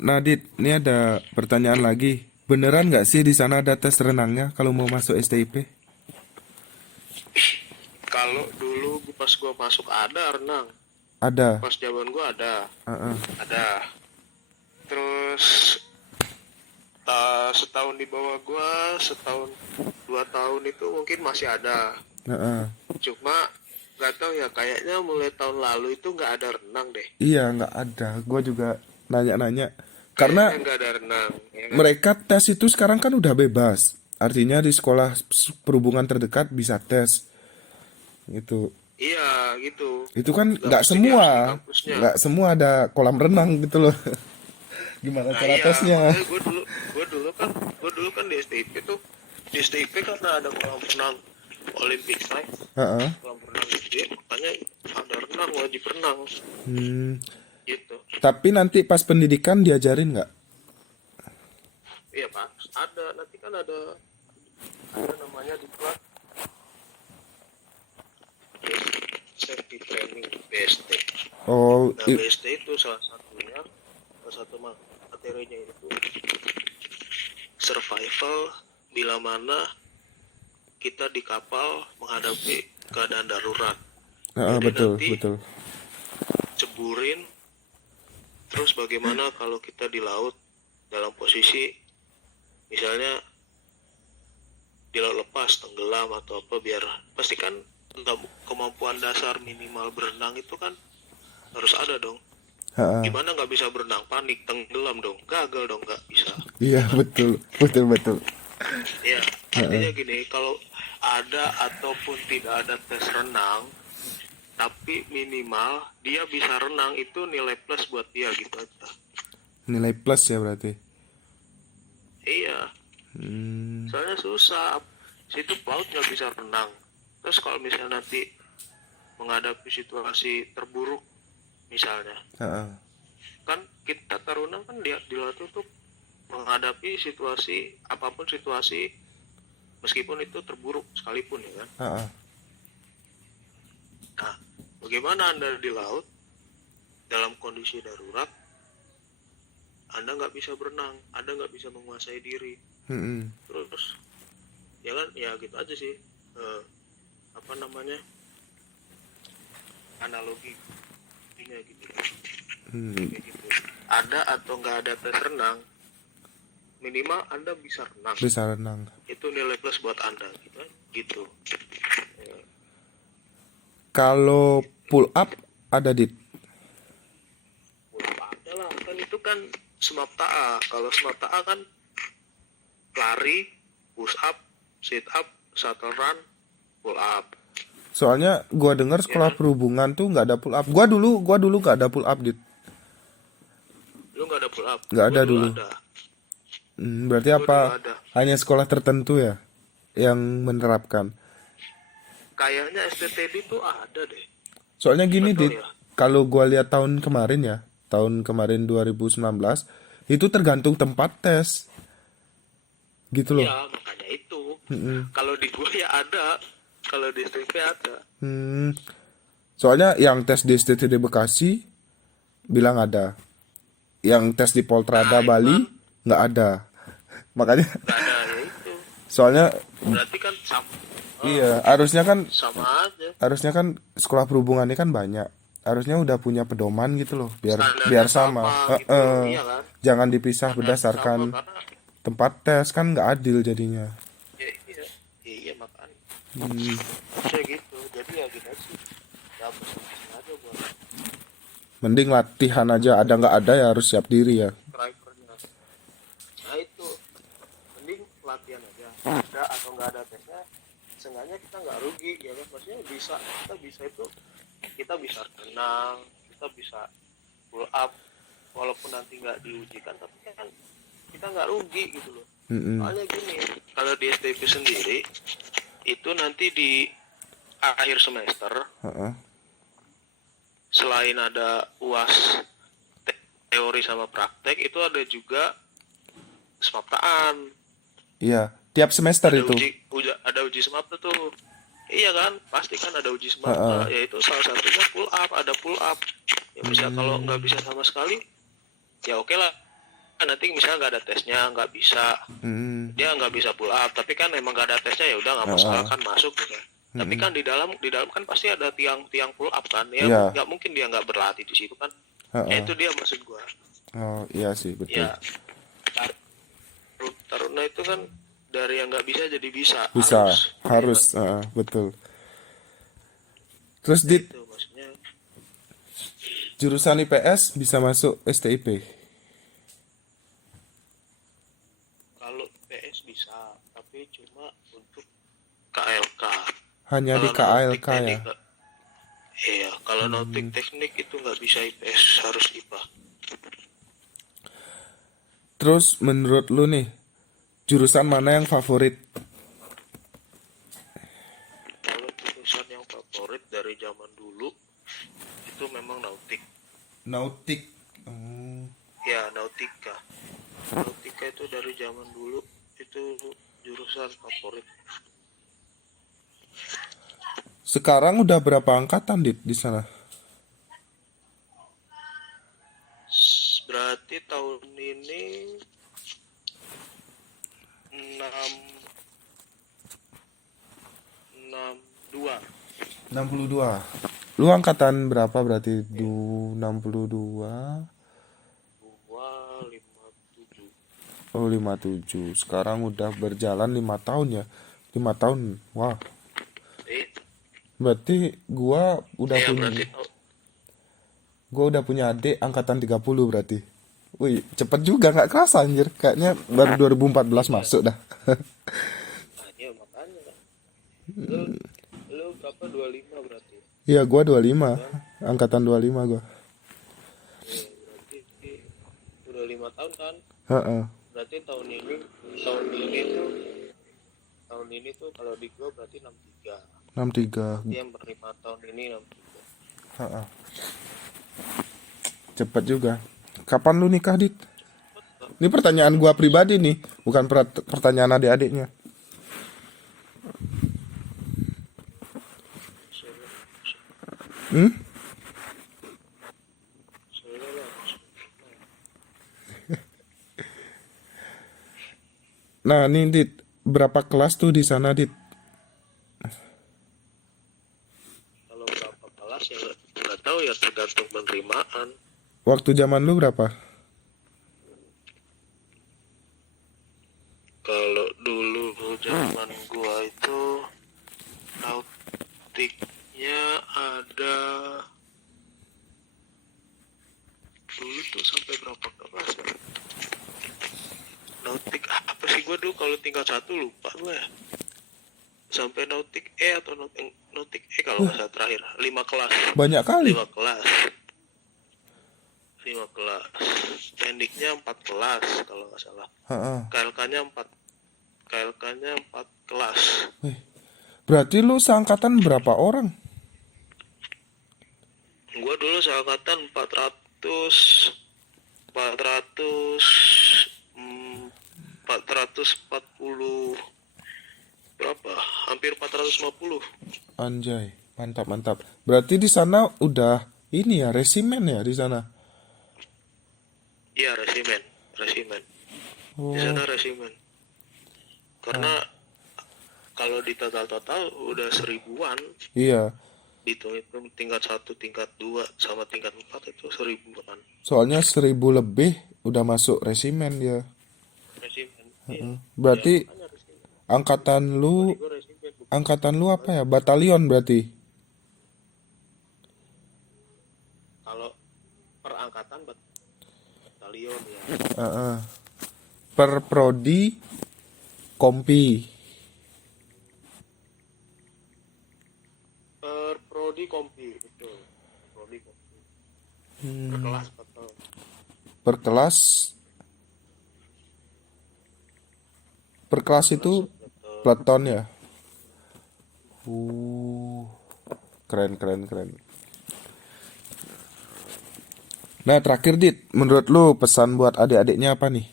Nadit, ini ada pertanyaan lagi. Beneran nggak sih di sana ada tes renangnya kalau mau masuk STIP? Kalau dulu pas gua masuk ada renang. Ada. Pas zaman gua ada. Heeh. Ada. Terus setahun di bawah gua, setahun 2 tahun itu mungkin masih ada. Heeh. Cuma nggak tahu ya, kayaknya mulai tahun lalu itu nggak ada renang deh. Iya, nggak ada. Gua juga nanya-nanya. Karena Kayaknya nggak ada renang, ya kan? mereka tes itu sekarang kan udah bebas. Artinya di sekolah perhubungan terdekat bisa tes. Itu. Iya gitu. Itu kan Nggak nggak mesti dia semua, harus di kampusnya. nggak semua ada kolam renang gitu loh. Gimana Nah cara iya, tesnya? makanya gue dulu kan di STIP tuh, di STIP karena ada kolam renang Olympic size, Heeh. kolam renang gede, makanya ada renang, wajib renang Hmm, gitu. tapi nanti pas pendidikan diajarin nggak? Iya pak, ada nanti kan ada namanya di kelas safety training BST. Oh, Nah BST itu salah satu materinya itu survival bila mana kita di kapal menghadapi keadaan darurat. Jadi betul, nanti betul. ceburin, terus bagaimana kalau kita di laut dalam posisi misalnya di laut lepas, tenggelam atau apa, biar pastikan kemampuan dasar minimal berenang itu kan harus ada dong. Heeh. Gimana nggak bisa berenang, panik tenggelam dong, gagal dong, nggak bisa, Iya, ya kan? betul, betul, betul. Ya Heeh. artinya gini, kalau ada ataupun tidak ada tes renang, tapi minimal dia bisa renang itu nilai plus buat dia gitu aja. Nilai plus ya berarti. Iya, Hmm. soalnya susah, situ pelaut nggak bisa renang. Terus kalau misalnya nanti menghadapi situasi terburuk misalnya, Heeh. kan kita taruna kan di laut itu menghadapi situasi apapun, situasi meskipun itu terburuk sekalipun, ya kan. Heeh. Nah, bagaimana anda di laut dalam kondisi darurat, anda nggak bisa berenang, anda nggak bisa menguasai diri, Hmm. terus ya kan, ya gitu aja sih. Apa namanya, analogi ini gitu, Hmm. kayak gitu. Ada atau nggak ada tes renang, minimal anda bisa renang, Bisa renang. itu nilai plus buat anda gitu gitu. Ya, Kalau pull up ada dit. udah ada lah kan, itu kan semapta A. Kalau semapta A kan lari, push up, sit up, shuttle run, pull up, Soalnya gua dengar ya sekolah kan. perhubungan tuh nggak ada pull up. Gua dulu nggak ada pull up dit. Lu nggak ada pull up, Nggak gue ada dulu dulu. ada. Berarti Gue dulu apa? ada. Hanya sekolah tertentu ya yang menerapkan. Kayaknya STTD tuh ada deh. Soalnya gini Nggak tahu dit, ya. kalau gua lihat tahun kemarin ya, tahun kemarin 2019 itu tergantung tempat tes, gitu loh. Iya, makanya itu. Mm-mm. Kalau di gue ya ada. Kalau di STP ada. Hmm. Soalnya yang tes di STTD Bekasi bilang ada, yang tes di Poltrada Nah, itu kan Bali nggak ada. Makanya, nggak ada ya itu. soalnya Berarti kan sama. Oh, iya sama aja. harusnya kan sekolah perhubungan ini kan banyak. Harusnya udah punya pedoman gitu loh, biar Standarnya biar sama. sama gitu. Iya kan? Jangan dipisah Standarnya sama berdasarkan karena tempat tes kan nggak adil jadinya. ya, iya. Iya makanya. Hmm. Saya gitu. Jadi ya gitu sih. Ya masing-masing aja buat Mending latihan aja, ada nggak ada ya harus siap diri ya. drivernya. Nah itu. Mending latihan aja. Ada atau nggak ada tesnya, seenggaknya kita nggak rugi, ya kan. Maksudnya kita bisa itu, kita bisa renang, kita bisa pull up, walaupun nanti nggak diujikan, tapi kan kita nggak rugi gitu loh. Mm-mm. Soalnya gini, kalau di STP sendiri itu nanti di akhir semester, Heeh. selain ada UAS teori sama praktek, itu ada juga semaptaan. Iya, tiap semester Ada itu. ada uji semapta tuh. Iya kan, pasti kan ada uji Heeh. semapta, yaitu salah satunya pull up, ada pull up. Ya bisa, kalau nggak bisa sama sekali, ya oke lah, nanti misalnya nggak ada tesnya, nggak bisa, Hmm. dia nggak bisa pull up, tapi kan emang nggak ada tesnya, ya udah nggak masalah kan masuk gitu. Tapi kan di dalam kan pasti ada tiang pull up kan, ya Iya. nggak mungkin dia nggak berlatih di situ kan. Ya Heeh. itu dia maksud gua. Oh iya sih betul. Ya Taruna itu kan dari yang nggak bisa jadi bisa, Bisa, harus. harus, betul. Terus Ya, Dit, itu maksudnya. jurusan IPS bisa masuk STIP? Kalau PS bisa, tapi cuma untuk KLK. Hanya di Kalau nautik KALK ya? teknik, iya. Kalau nautik teknik itu nggak bisa IPS, harus IPA. Terus menurut lu nih, jurusan mana yang favorit? Kalau jurusan yang favorit dari zaman dulu itu memang nautik. Nautik. Hmm. Ya, nautika. Nautika itu dari zaman dulu itu jurusan favorit. Sekarang udah berapa angkatan Dit di sana? Berarti tahun ini 6 62. 62. Lu angkatan berapa berarti? 62. 257. Oh 57. Sekarang udah berjalan 5 tahun ya. 5 tahun. Wah. Eh, Berarti ya berarti gua udah punya adik angkatan 30 berarti. Wih, cepet juga nggak kerasa anjir. Kayaknya baru 2014 masuk dah. ya makanya kan. Lu berapa, 25 berarti? Iya, gua 25. Angkatan 25 gua. Berarti udah 5 tahun kan? Heeh. Berarti tahun ini tuh tahun ini tuh kalau di gua berarti 63. 63. Dia yang berlima tahun ini 63. Heeh. Cepet juga. Kapan lu nikah, Dit? Ini pertanyaan gua pribadi nih, bukan pertanyaan adik-adiknya. Hmm? Nah, nih Dit, berapa kelas tuh di sana, Dit? Kalau berapa kelas ya nggak tahu ya, tergantung penerimaan. Waktu zaman lu berapa? Kalau dulu zaman gua itu nautiknya ada dulu tuh sampai berapa kelas ya? Nautik apa sih gua dulu kalau tingkat 1 lupa gua ya. Sampai nautik E atau nautik E kalau nggak salah terakhir 5 kelas. Banyak kali. 5 kelas. 5 kelas. Pendiknya 4 kelas kalau nggak salah. Heeh. KLK-nya 4 kelas. Wih, berarti lu seangkatan berapa orang? Gua dulu seangkatan 400 440 berapa? Hampir 450. Anjay, mantap mantap. Berarti di sana udah ini ya resimen ya di sana. Iya, resimen. Oh, Di sana resimen. Karena kalau di total udah 1000-an. iya. Hitung-hitung tingkat 1, tingkat 2 sama tingkat 4 itu 1000-an. Soalnya 1000 lebih udah masuk resimen dia. Resimen. Iya. Berarti Makanya resimen. angkatan lu Gua resimen. angkatan lu apa ya? Batalion berarti. Kalau perangkatan batalion ya. Heeh. Per prodi kompi. Per prodi kompi, betul. Prodi kompi. Per kelas betul. Per kelas itu Betul. peleton ya. Keren keren keren. Nah, terakhir Dit, menurut lu pesan buat adik-adiknya apa nih?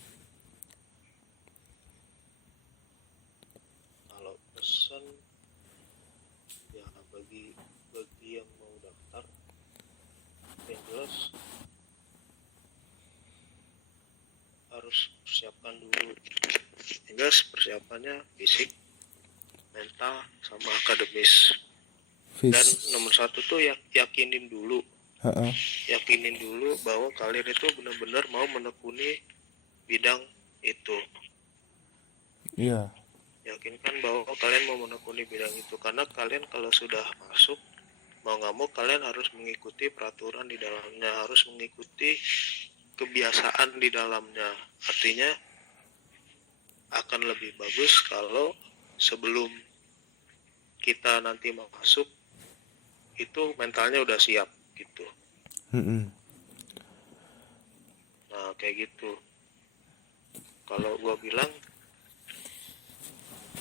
Kalau pesan ya bagi yang mau daftar, yang jelas harus persiapkan dulu. Sehingga persiapannya fisik, mental, sama akademis. Dan Fis. nomor satu tuh yakinin dulu Heeh. bahwa kalian itu benar-benar mau menekuni bidang itu. Iya. Yakinkan bahwa kalian mau menekuni bidang itu, karena kalian kalau sudah masuk, mau nggak mau kalian harus mengikuti peraturan di dalamnya, harus mengikuti kebiasaan di dalamnya. Artinya akan lebih bagus kalau sebelum kita nanti mau masuk itu mentalnya udah siap gitu. Mm-mm. Nah kayak gitu. Kalau gua bilang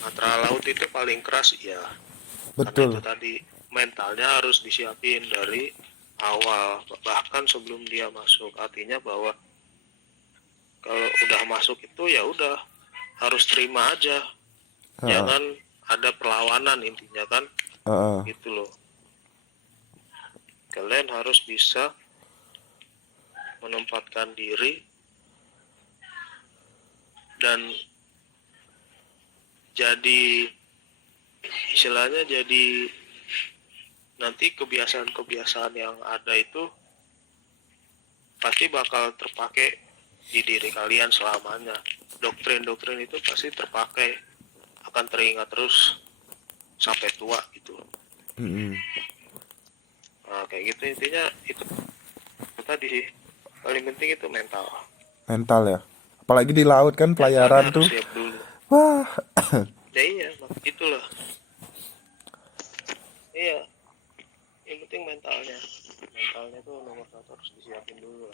antara laut itu paling keras ya, karena itu Betul. tadi mentalnya harus disiapin dari awal, bahkan sebelum dia masuk. Artinya bahwa kalau udah masuk itu ya udah harus terima aja, Heeh. jangan ada perlawanan intinya kan, Heeh. gitu loh. Kalian harus bisa menempatkan diri dan jadi istilahnya jadi nanti kebiasaan-kebiasaan yang ada itu pasti bakal terpakai di diri kalian selamanya. Doktrin-doktrin itu pasti terpakai, akan teringat terus sampai tua gitu. Mm-mm. Nah kayak gitu intinya itu tadi sih, paling penting itu mental. Mental ya. Apalagi di laut kan pelayaran Mentalnya harus tuh. siap dulu. Wah. Ya iya, itulah. Iya, yang penting mentalnya tuh nomor satu harus disiapin dulu.